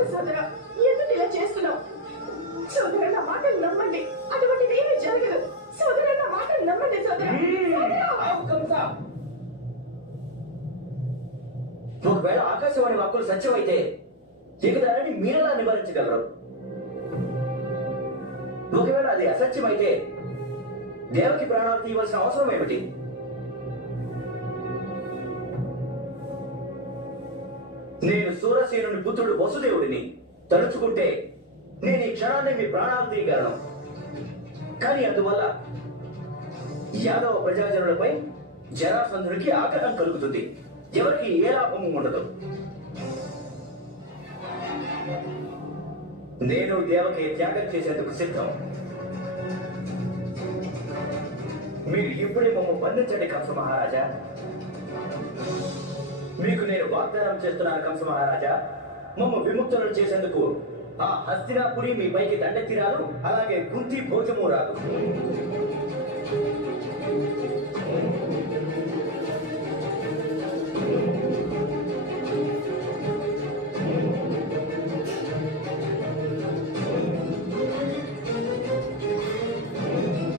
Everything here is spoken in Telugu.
వద్దు సోదరా, ఎందుకు ఇలా చేస్తున్నావు? సోదరా, నా మాటలు నమ్మండి, అటువంటిది ఏమీ జరగదు. సోదరా, నా మాటలు నమ్మండి సోదరా. ఒకవేళ ఆకాశవాణి వాక్కులు సత్యమైతే ఇక దానిని మీరెలా నివారించగలరు? ఒకవేళ అది అసత్యమైతే దేవకి ప్రాణాలు తీయవలసిన అవసరం ఏమిటి? నేను సూరసేనుని పుత్రుడు వసుదేవుడిని. తలుచుకుంటే నేను ఈ క్షణాన్ని మీ ప్రాణాలు తీయగలను. కానీ అందువల్ల యాదవ ప్రజాజనులపై జరాసంధునికి ఆగ్రహం కలుగుతుంది. ఎవరికి ఏ లాభము ఉండదు. నేను దేవకి త్యాగం చేసేందుకు సిద్ధం. మీరు ఇప్పుడే మమ్మల్ని బంధించండి కంస మహారాజా. మీకు నేను వాగ్దానం చేస్తున్నాను కంస మహారాజా, మమ్మ విముక్తులను చేసేందుకు ఆ హస్తినాపురి మీ పైకి దండెత్తి రాదు, అలాగే కుంతి భోజము రాదు.